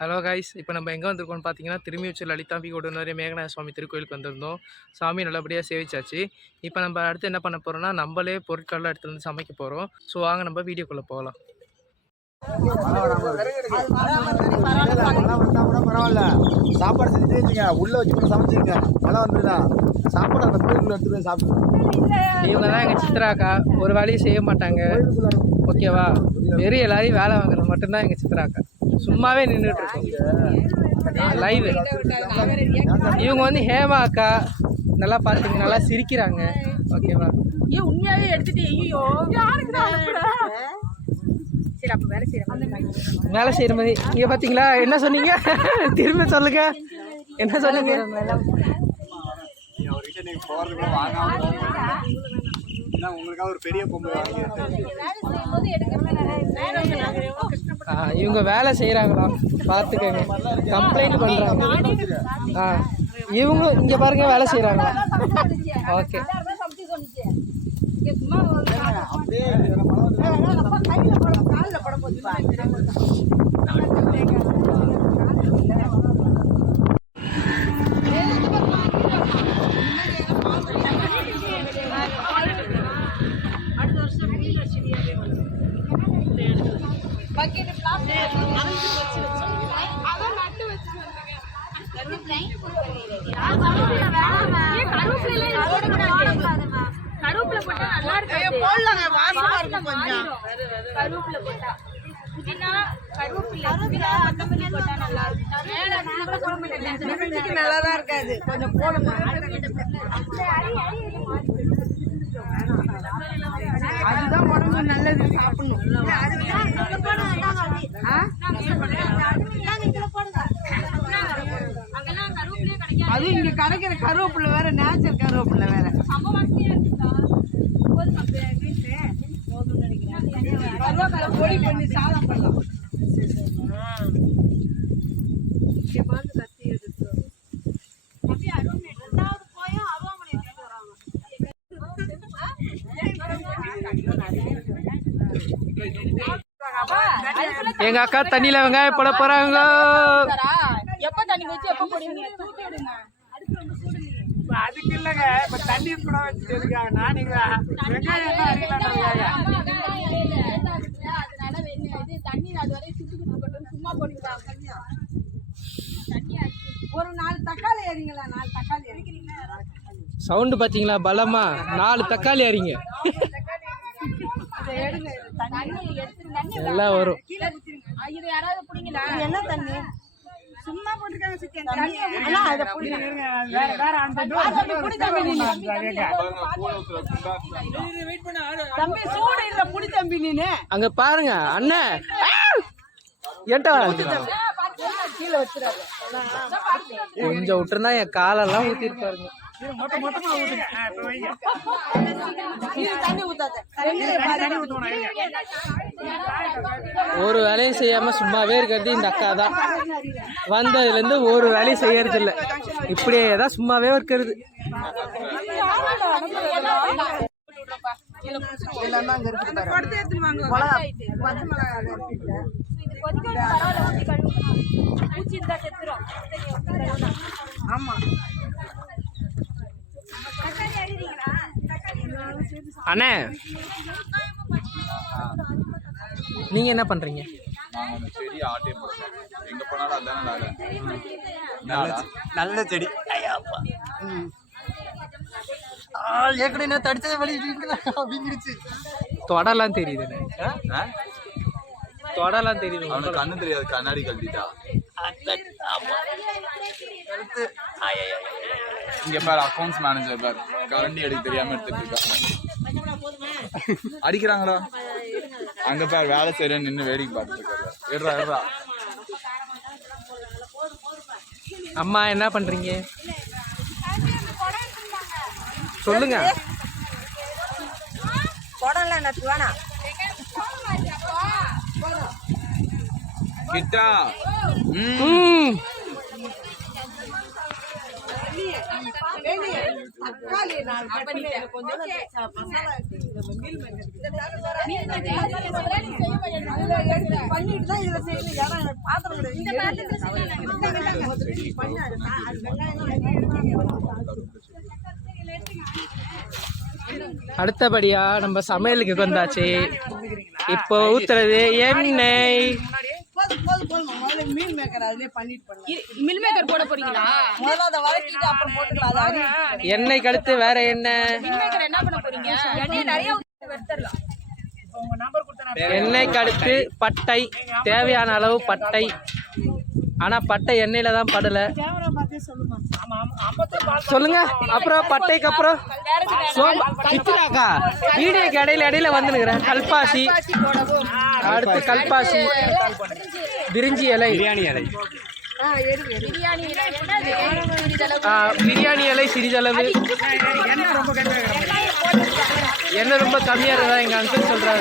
Hello guys, இப்போ நம்ம எங்கே வந்திருக்கோம்னு பார்த்தீங்கன்னா திருமியூச்சூர் லலிதாம்பி கொடுனரி மேகநாத சுவாமி திருக்கோயிலுக்கு வந்திருந்தோம். சாமி நல்லபடியாக சேவிச்சாச்சு. இப்போ நம்ம அடுத்து என்ன பண்ண போகிறோம்னா, நம்மளே பொருட்கள்லாம் எடுத்துகிட்டு வந்து சமைக்க போகிறோம். ஸோ வாங்க நம்ம வீடியோக்குள்ளே போகலாம். பரவாயில்ல, சாப்பாடு செஞ்சு வச்சுங்க, உள்ள வச்சு சமைச்சிருங்க. மழை வந்துதா சாப்பாடு அந்த கோயிலுக்குள்ள எடுத்துட்டு சாப்பிடுங்க. இவங்க தான் எங்கள் சித்ராக்கா, ஒரு வேலையும் செய்ய மாட்டாங்க. ஓகேவா? வெறும் எல்லாரையும் வேலை வாங்குறது மட்டும்தான் எங்கள் சித்ராக்கா. சும்மாவே நின்றுட்டு இருக்கோம் லைவ். இவங்க வந்து ஹேமா அக்கா, நல்லா பார்த்துங்க, நல்லா சிரிக்கிறாங்க. ஓகேவா? உண்மையாவே எடுத்துட்டு வேலை செய்யற மாதிரி இங்க பாத்தீங்களா? என்ன சொன்னீங்க? திரும்ப சொல்லுங்க, என்ன சொன்னீங்க? இவங்க வேலை செய்யறாங்களா பாத்துக்கங்க, கம்ப்ளைண்ட் பண்றாங்க. இவங்க இங்க பாருங்க வேலை செய்யறாங்களா. ஓகே, கருவேப்பிலை போட்டா நல்லா இருக்கு. போடலாங்க, வாசமா இருக்கும் கொஞ்சம். கருவேப்பிலை போட்டா புதினா, கருவேப்பிலை, புதினா, கொத்தமல்லி போட்டா நல்லா இருக்கும். மேல நல்லா தான் இருக்காது, கொஞ்சம் போடுங்க. அதுதான் உடம்பு நல்லது, சாப்பிடணும். அது இங்க கிடைக்கிற கருவேப்பிலை வேற, நேச்சுரல் கருவேப்பிலை வேற. பொடி பண்ணி சாதம் பண்ணலாம். எங்க அக்கா தண்ணியில வெங்காயம் போட போறாங்க. எப்ப தண்ணி வச்சு எப்ப போடுவீங்க? தூக்கி விடுங்க. அதுக்கு இல்லங்க, இப்ப தண்ணி கூட வச்சுட்டு இருக்காங்க. நானீங்களா வெங்காயம் தண்ணி அது வரை சும்மா போடுங்க. ஒரு 4 தக்காளி ஏறிங்களா? 4 தக்காளி அடிக்கிறீங்களா? சவுண்டு பாத்தீங்களா பலமா? 4 தக்காளி அரிங்க எல்லாம் வரும். இது யாராவது புடிங்களா? என்ன தண்ணி? சும்மா போட்டுருக்காங்க சிக்கன் தண்ணி. அத புடிங்க. வேற அந்த புடி தம்பி நீ. தம்பி சூடு இல்ல, புடி தம்பி நீனே. அங்க பாருங்க அண்ணே, ஏட்டா கீழ வச்சிராத. கொஞ்சம் விட்டுருந்தா என் காலெல்லாம் ஊத்தி இருப்பாருங்க. மொத்தமா ஊத்துங்க. இப்ப வைங்க. தண்ணி ஊத்தாத. தண்ணி ஊத்துறோம். ஒரு வேலையும் செய்யாம சும்மாவே இருக்கிறது இந்த அக்கா தான். வந்ததுல இருந்து ஒரு வேலையும் செய்யறது இல்ல, இப்படியே தான் சும்மாவே இருக்கிறது. ஆமா, அண்ணே நீங்க என்ன பண்றீங்க? நல்ல செடி ஏற்கனவே தடிச்சதை வழி அப்படிங்கிருச்சு. தொடலாம் தெரியுது, தொடலாம் தெரியுது. அவனுக்கு கண்ணு தெரியாது, கண்ணாடி கழட்டிட்டா. இங்க பேர் அக்கௌண்ட்ஸ் மேனேஜர் பேர் கரண்டி எடுக்க தெரியாம எடுத்துட்டு இருக்காங்க. அடிக்கிறாங்களா? அங்க பேர் வேலை செய்யறேன்னு நின்று வேடிக்கை பார்த்துட்டு இருக்காரு. எடுறா எடுறா. அம்மா என்ன பண்றீங்க சொல்லுங்க. கிட்டா அடுத்தபடியா நம்ம சமையலுக்கு வந்தாச்சு. இப்போ ஊத்துறது எண்ணெய். மில் மேக்கர் போட போறீங்களா? எண்ணெய் கடுத்து வேற என்ன? மில் மேக்கர் என்ன பண்ண போறீங்க? எண்ணெய் நிறைய வறுத்தறலாம். எண்ணெய் கடுத்து பட்டை, தேவையான அளவு பட்டை. ஆனா பட்டை எண்ணெயில தான் படல. சொல்லுங்க. அப்புறம் பட்டைக்கு அப்புறம் சித்ராக்கா வீடியோக்கு இடையில வந்துனுக்குறேன். கல்பாசி, அடுத்து கல்பாசி, பிரிஞ்சி இலை, பிரியாணி இலை, பிரியாணி இலை சிறிதளவு. எண்ணெய் ரொம்ப கம்மியா இருக்கா எங்க அங்கிள் சொல்றாரு.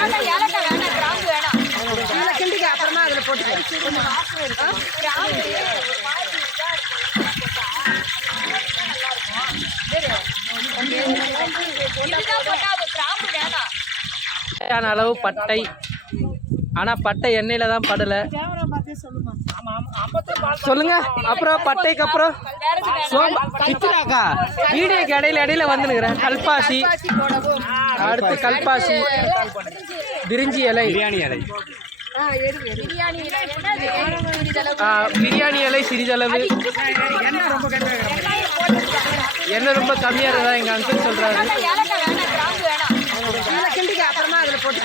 அப்புறமா அதுல போட்டு அளவு பட்டை. ஆனா பட்டை எண்ணெயில தான் படல. சொல்லுங்க. அப்புறம் பட்டைக்கு அப்புறம் சித்ராக்கா வீடியோக்கு இடையில வந்துனுக்குறேன். கல்பாசி, அடுத்து கல்பாசி, பிரிஞ்சி இலை, பிரியாணி இலை, பிரியாணி இலை சிறிதளவு. எண்ணெய் ரொம்ப கம்மியா இருக்கா எங்க அங்கிள் சொல்றாரு. அப்புறமா அதுல போட்டு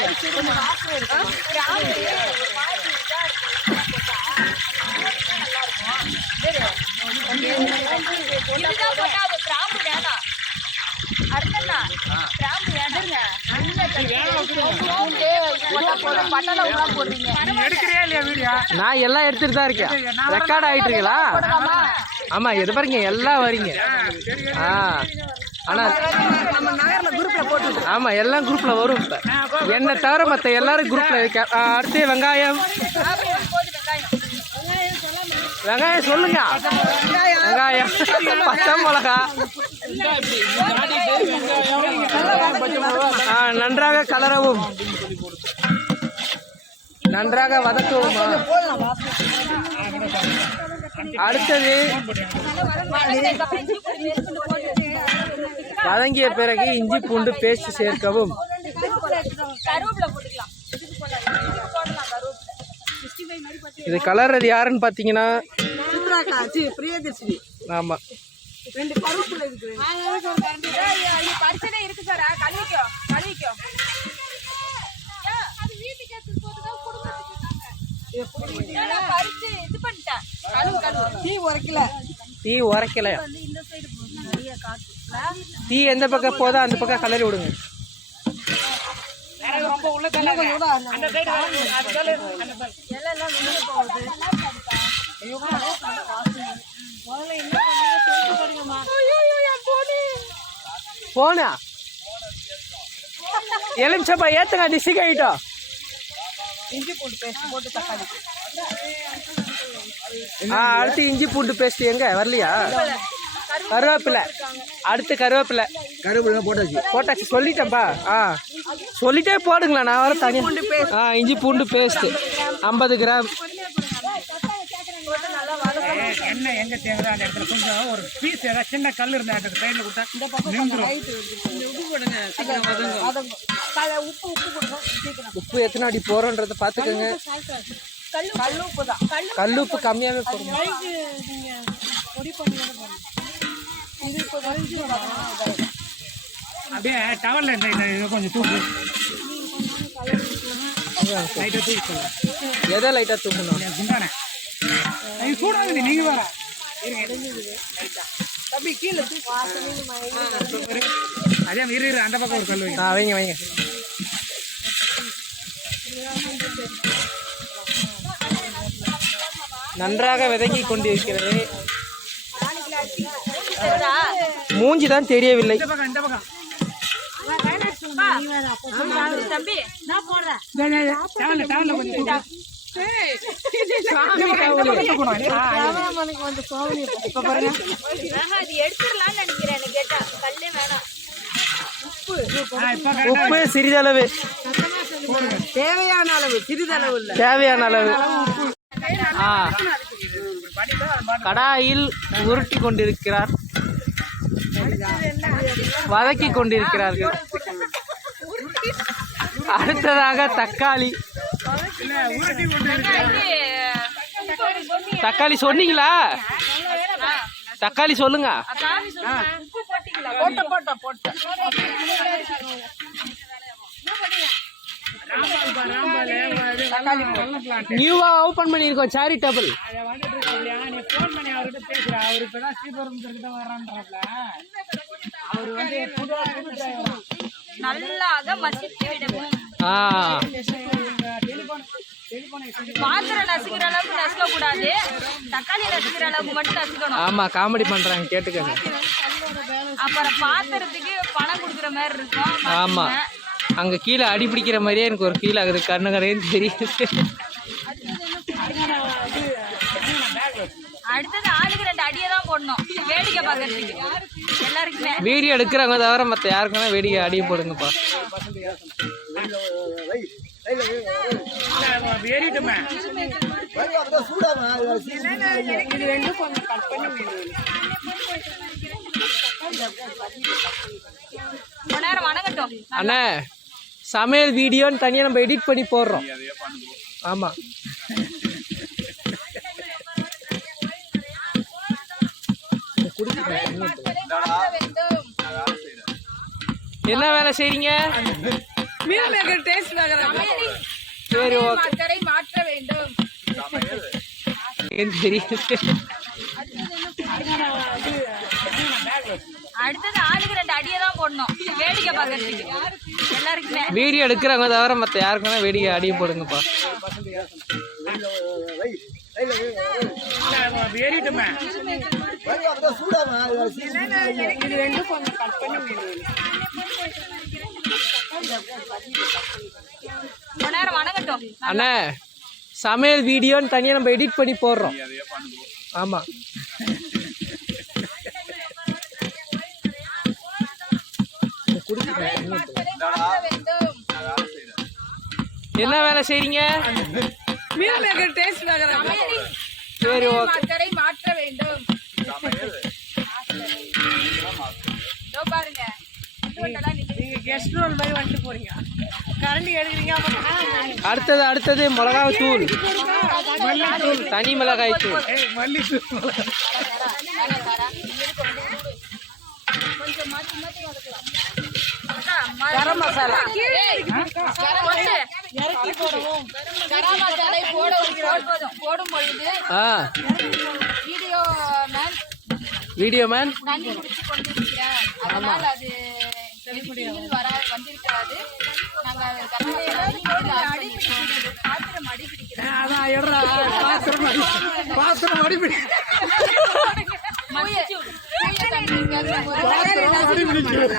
நான் எல்லாம் எடுத்துட்டு தான் இருக்கேன். ரெக்கார்ட் ஆயிட்டு இருக்கீங்களா? ஆமா, எது பாருங்க எல்லாம் வரீங்க. ஆனா ஆமா எல்லாம் குரூப்ல வரும். இப்ப என்ன தவிர மத்த எல்லாரும் குரூப்ல வைக்க. அடுத்து வெங்காயம். வெங்காயம் சொல்லுங்க. வெங்காயம், பச்சை மிளகா. நன்றாக கலரவும், நன்றாக வதக்கவும். அடுத்தது வதங்கிய பிறகு இஞ்சி பூண்டு பேஸ்ட் சேர்க்கவும். இது கலர்றது யாருன்னு பாத்தீங்கன்னா ஆமா தீ உரைக்கல. தீ எந்த பக்கம் போதோ அந்த பக்கம் கலரி விடுங்க. போனா எலுமிச்சப்பா ஏத்துங்க. டிஸ்டிக் ஆயிட்டோம். இஞ்சி பூண்டு பேஸ்ட் போட்டு தக்காளி. அடுத்து இஞ்சி பூண்டு பேஸ்ட் எங்க வரலையா? கருவேப்பிலை. அடுத்து கருவேப்பிலை. கருவேப்பிலை போட்டாச்சு. சொல்லிட்டேன்ப்பா. சொல்லிட்டே போடுங்களா. நான் வர தனியா. இஞ்சி பூண்டு பேஸ்ட் 50 கிராம். எண்ணெய் எங்க தேவையோ அந்த இடத்துல கொஞ்சம் ஒரு பீஸ் ஏதாவது சின்ன கல் இருந்த இடத்துல சைடில் கொடுத்தா உப்பு எத்தனை அடி போறோன்றத பாத்துக்கோங்க. கல்லுப்பு கம்மியாவே போடுங்க. அப்படியே டவர்ல இந்த கொஞ்சம் தூக்கு. லைட்டா தூக்கு. எதை லைட்டா தூக்கணும்? குண்டானே சூடாகுது. நீங்க வேற தம்பி கீழே அதே இரு அந்த பக்கம் ஒரு கல் வைங்க வைங்க. நன்றாக வதங்கி கொண்டிருக்கிறது. மூஞ்சி தான் தெரியவில்லை. இந்த பக்கம் தம்பி நான் போடுறேன். டவர்ல கொஞ்சம் சாமி காவலி. இப்ப பாருங்க அது எடுத்துடலாம்னு நினைக்கிறேன். எனக்கு கேட்டா கல்லே வேணாம். உப்பு சிறிதளவு, தேவையான அளவு, சிறிதளவு இல்ல. தேவையான அளவு. கடாயில் உருட்டி கொண்டிருக்கிறார், வதக்கி கொண்டிருக்கிறார்கள். அடுத்ததாக தக்காளி. தக்காளி சொன்னீங்களா? தக்காளி சொல்லுங்க. நியூவா ஓபன் பண்ணிருக்கோம் சேரிட்டபிள். நல்லாக மசித்து விடவும். பாத்திரம் நசுக்கிற அளவுக்கு நசுக்க கூடாது, தக்காளி நசுக்கிற அளவுக்கு மட்டும் நசுக்கணும். ஆமா, காமெடி பண்றாங்க, கேட்டுக்கங்க. அப்புறம் பாத்திரத்துக்கு பணம் கொடுக்குற மாதிரி இருக்கும். ஆமா, அங்க கீழே அடி பிடிக்கிற மாதிரியே எனக்கு ஒரு ஃபீல் ஆகுது, கண்ணு கரையும் தெரியுது. அடுத்தது ஆளுக்கு 2 அடியை தான் போடணும், வேடிக்கை பார்க்கறதுக்கு எல்லாருக்குமே. வீடியோ எடுக்கிறவங்க தவிர மற்ற யாருக்குன்னா வேடிக்கை அடியை போடுங்கப்பா. கொஞ்ச நேரம் வணங்கட்டும். அண்ணா, சமையல் வீடியோன்னு தனியாக நம்ம எடிட் பண்ணி போடுறோம். ஆமா, என்ன வேலை செய்றீங்க? சரி, ஓகே. மாற்ற வேண்டும். தெரியுது. அடுத்தது ஆளுக்கு 2 அடியை தான் போடணும், வேடிக்கை பார்க்கறதுக்கு எல்லாருக்குமே. வீடியோ எடுக்கிறவங்க தவிர மற்ற யாருக்குன்னா வேடிக்கை அடியை போடுங்கப்பா. கொஞ்ச நேரம் வணங்கட்டும். அண்ணா, சமையல் வீடியோன்னு தனியாக நம்ம எடிட் பண்ணி போடுறோம். ஆமா, என்ன வேலை செய்றீங்க? சரி, ஓகே. மாற்ற வேண்டும். பாருங்க, அடுத்தது மிளகாய் தூள், தனி மிளகாய் தூள். கரம் மசாலா போடும் பொழுது வீடியோ மேன் தண்ணி குடிச்சு கொண்டிருக்கிறேன், அதனால அது வந்திருக்காது.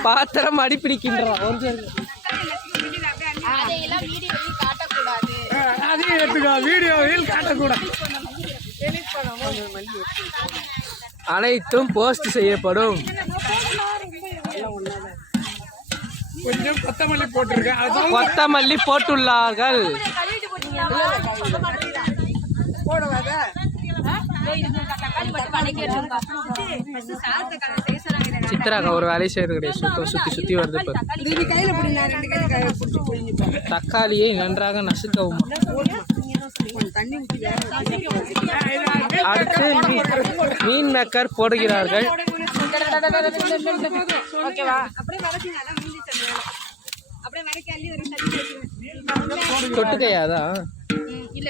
பாத்திரம் அடி பிடிக்கின்றான். வீடியோவில் காட்டக்கூடாது. அனைத்தும் போஸ்ட் செய்யப்படும். கொஞ்சம் கொத்தமல்லி போட்டிருக்கேன், கொத்தமல்லி போட்டுள்ளார்கள். சித்ராக்கா ஒரு வேலையை செய்யறது கிடையாது, சுத்தி வருது. தக்காளியை நன்றாக நசுக்கவும். அடுத்து மீன் மேக்கர் போடுகிறார்கள். தொட்டுக்கையாதான் இல்ல,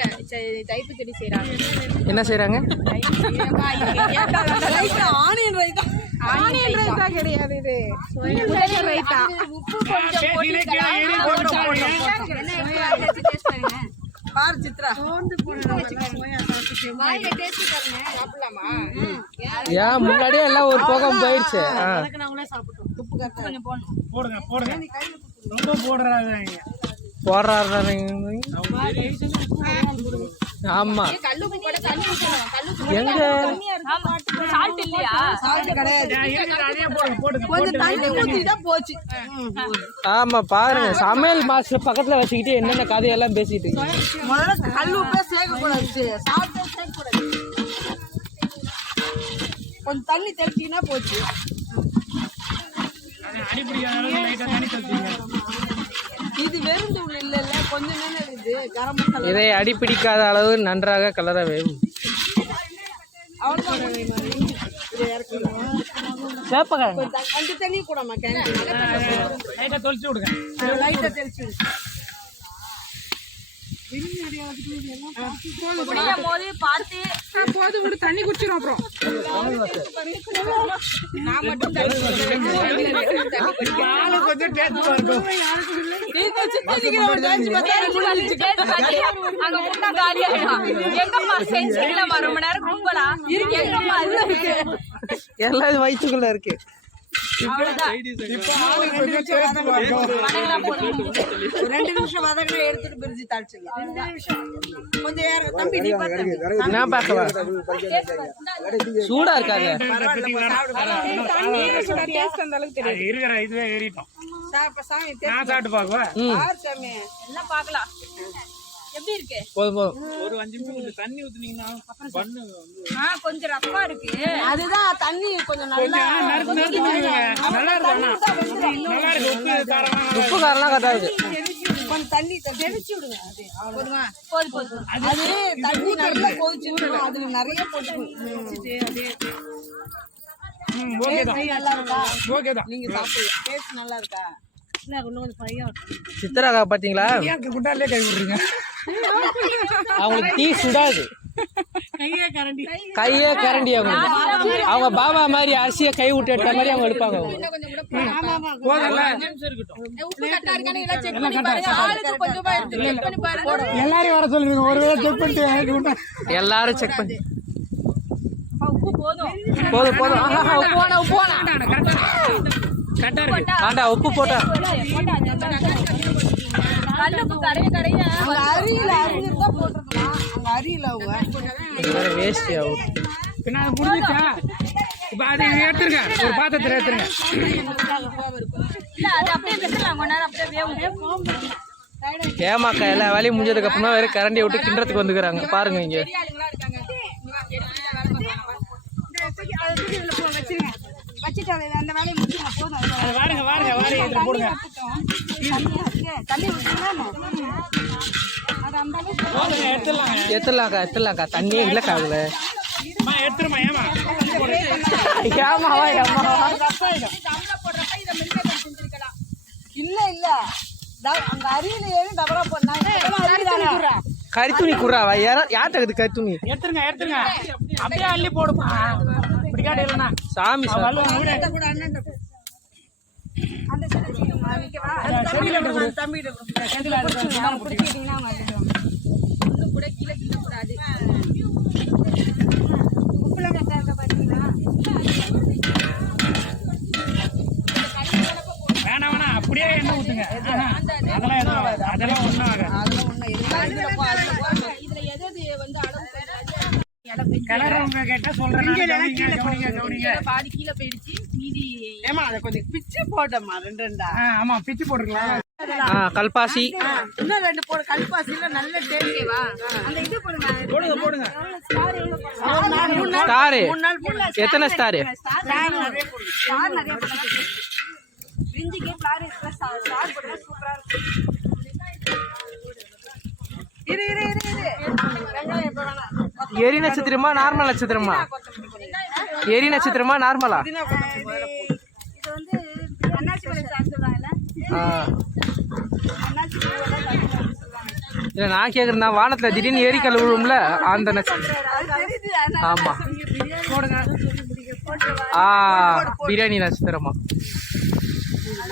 டைப்பு செடி செய்யறாங்க. என்ன செய்யறாங்க? ஆனியன் ரைத்தா கிடையாது, இது ரைத்தா. உப்பு கொஞ்சம் பாரு சித்ரா, ஏன் முன்னாடியே எல்லாம் ஒரு போகம் போயிடுச்சு. போடுங்க ரொம்ப போடுறாங்க. போடுறாரு. ஆமா கல்லுப்பு போட தண்ணி ஊத்தணும். கல்லுப்பு எங்க ஆமா சால்ட் இல்லையா? ஆமா பாருங்க, சமையல் மாஸ்டர் பக்கத்துல வச்சுக்கிட்டு என்னென்ன கதையெல்லாம் பேசிட்டு இருக்கீங்க. முதல்ல கல்லுப்பே சேர்க்கக்கூடாது, சாப்பிட்டே சேர்க்கக்கூடாது. கொஞ்சம் தண்ணி தெளிச்சிங்கன்னா போச்சு. இது வெறும் தூள் இல்ல கொஞ்சம் தானே இருக்குது. கரம் மசாலா இதை அடிப்பிடிக்காத அளவு நன்றாக கலர வேண்டும். அவ்வளோதான் இதை இறக்கிடுவோம். சேப்பக்கிழங்கு அந்த தண்ணி கூடமா லைட்டா தொளிச்சு விடுங்க. லைட்டாக தெளிச்சு குடிக்கும் போது பார்த்து போதும் விடு, தண்ணி குடிச்சிடும். அப்புறம் நான் மட்டும் தண்ணி ஆளு கொஞ்சம் டேஸ்ட் இருக்கும். அங்க முட்டா காலி ஆயிடும். எங்கம்மா செஞ்சுக்கல ரொம்ப நேரம் கும்பலா எங்கம்மா அதுல இருக்கு. எல்லாம் வயிற்றுக்குள்ள இருக்கு. இப்போ ஆளு கொஞ்சம் டேஸ்ட் இருக்கும். 2 நிமிஷம் வதக்கினா எடுத்துட்டு பிரிச்சு தாளிச்சிடலாம். கொஞ்சம் ஏற தம்பி நீ பார்த்து நான் பார்க்கவா? சூடா இருக்காது. இருக்கிற இதுவே ஏறிட்டோம். சாமி நான் சாப்பிட்டு பார்க்குவா. சாமி எல்லாம் பார்க்கலாம் எப்படி இருக்கு. போதும் போதும். ஒரு 5 நிமிஷம் கொஞ்சம் தண்ணி ஊத்துனீங்கன்னா பண்ணு வந்து கொஞ்சம் ரஃப்பா இருக்கு. அதுதான் தண்ணி கொஞ்சம் நல்லா நறுக்கு நறுக்கு விடுங்க. நல்லா இருக்கு. நல்லா இருக்கு. உப்பு காரம் உப்பு காரெல்லாம் கட்டாது. கொஞ்சம் தண்ணி தெளிச்சு விடுங்க. அது அவ்வளவுதான். போது போது அது தண்ணி நல்லா கொதிச்சிருக்கணும். அது நிறைய போட்டு ஓகேதான். நல்லா இருக்கா? ஓகேதான். நீங்க சாப்பிடுங்க. டேஸ்ட் நல்லா இருக்கா? சித்திராக்கா பாத்தீங்களா? ஏன் குண்டாலே கை விடுறீங்க? அவங்களுக்கு டீ சுடாது. கையே கரண்டி அவங்க பாபா மாதிரி அரிசியை கை விட்டு எடுத்த மாதிரி அவங்க எடுப்பாங்க. போதல்ல. உப்பு கரெக்டா இருக்கானு எல்லாம் செக் பண்ணி பாருங்க. ஆளுக்கு கொஞ்சமா எடுத்து செக் பண்ணி பாருங்க. எல்லாரையும் வர சொல்லுங்க. ஒரு வேளை செக் பண்ணிட்டு எல்லாரும் செக் பண்ணி உப்பு போதும். போதும் போதும். உப்பு போனா கரெக்டா இருக்கு. ஆண்டா உப்பு போட்டா கல்லுப்பு கடைய அங்க அரியில அரிஞ்சிருந்தா போட்டுருக்கலாம். அங்க அரியில அவங்க வேஸ்ட் ஆகும். பின்ன அது முடிஞ்சிச்சா? இப்ப அதை எடுத்துருங்க. ஒரு பாத்திரத்துல எடுத்துருங்க. இல்ல அது அப்படியே வெட்டலாம். கொஞ்ச நேரம் அப்படியே வேகும். ஏமாக்கா எல்லா வேலையும் முடிஞ்சதுக்கு அப்புறமா வேற கரண்டியை விட்டு கிண்டறதுக்கு வந்துக்கிறாங்க. பாருங்க இங்க பெரிய ஆளுங்களா இருக்காங்க. வச்சுட்டு அந்த வேலையை முடிச்சுங்க. போதும். அது வாருங்க வாருங்க வாருங்க. இதுல போடுங்க. தண்ணி ஊற்றினா அது அந்த அளவுக்கு போதுங்க. எடுத்துடலாங்க. எத்தலாம்க்கா தண்ணியே இல்லக்கா அதுல. அம்மா எடுத்துருமா. ஏமா ஏமாவா ஏமாவா இல்ல இல்ல அங்க அரியில ஏறி டபரா பண்ணா கரித்துணி குறாவா? யார்கிட்ட கரித்துணி? எடுத்துருங்க எடுத்துருங்க. அப்படியே அள்ளி போடுமா. பிடிக்காது இல்லைன்னா சாமி சார் கூட அண்ணன் அந்த தம்பிகிட்ட ஒண்ணு கூட கீழே கூடாது. உப்புல கட்டா இருக்க பாத்தீங்களா? வேணாம் வேணாம். அப்படியே எண்ணெய் ஊத்துங்க. அதெல்லாம் எதுவும் ஆகாது. அதெல்லாம் ஒன்றும் ஆகாது. இதுல எது வந்து அளவு கிளறவங்க கேட்டா சொல்றேன். கவனிங்க. பாதி கீழே போயிடுச்சு. மீதி ஏமா அதை கொஞ்சம் பிச்சு போட்டோம்மா. 2 ஆமா பிச்சு போட்டுக்கலாம். கல்பாசி இன்னும் 2 போடு. கல்பாசில நல்ல டேஸ்டேவா. அந்த இது போடுங்க. போடுங்க போடுங்க. ஸ்டாரு 3 நாள் போடுங்க. எத்தனை ஸ்டாரு? ஸ்டார் நிறைய போடுங்க. ஸ்டார் நிறைய போடுங்க. பிரிஞ்சிக்கு ஃப்ளாரஸ் பிளஸ் ஸ்டார் போடுங்க. சூப்பரா இருக்கும். இரு வெங்காயம் எப்ப வேணா. எரி நட்சத்திரமா நார்மல் நட்சத்திரமா? எரி நட்சத்திரமா நார்மலா? இது வந்து அண்ணாச்சி மலை சாப்பிடுவாங்கல்ல. அண்ணாச்சி மலை இல்ல நான் கேக்குறேன், வானத்துல திடீர்னு ஏரிக்கல் விழும்ல அந்த நட்சத்திரம். ஆமா பிரியாணி நட்சத்திரமா?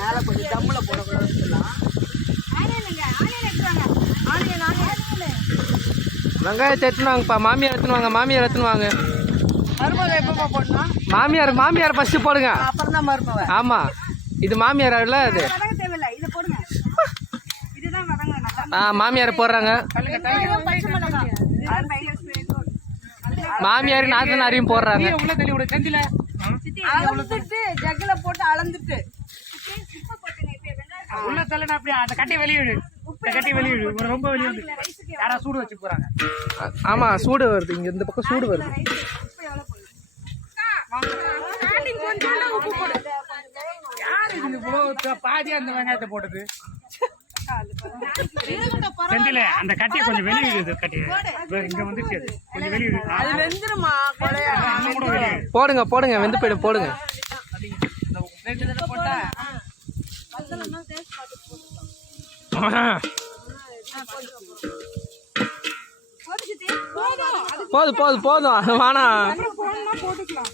மேல கொஞ்சம் தம்முல போடக்கூடாதுன்னு சொல்லலாம். வெங்காயத்தை எடுத்துன்னு வாங்கப்பா. மாமியார் எடுத்துன்னு வாங்க. மாமியார் எடுத்துன்னு வாங்க. மருமக எப்பமா போடணும்? மாமியார் ஃபர்ஸ்ட் போடுங்க. அப்புறம் தான் மருமக. ஆமா இது மாமியார் இல்ல அது. தேவையில்லை. இதை போடுங்க. இதுதான் வதங்க நல்லா. மாமியார் போடுறாங்க. பச்சை மிளகாய் மாமியார் நாத்தனாரையும் போடுறாங்க. உள்ள தள்ளி விட செந்தில அளந்துட்டு ஜக்குல போட்டு அளந்துட்டு உள்ள தள்ளுனா அப்படியே அந்த கட்டி வெளியிடு. இந்த கட்டி வெளியிடு. ஒரு ரொம்ப வெளியிடு. யாரா சூடு வச்சு போறாங்க. ஆமா சூடு வருது. இங்க இந்த பக்கம் சூடு வருது. யாரு இது இவ்வளவு பாதியா அந்த வெங்காயத்தை போட்டது? செந்தில அந்த கட்டி கொஞ்சம் வெளியிடுது. கட்டி இங்க வந்துச்சு. கொஞ்சம் வெளியிடு. அது வெந்துருமா கொலையா இன்னும் கூட வெளியிடு. போடுங்க போடுங்க வெந்து போயிடும் போடுங்க. போட்டா போதும் போதும் போதும் வேணாம். போட்டுக்கலாம்.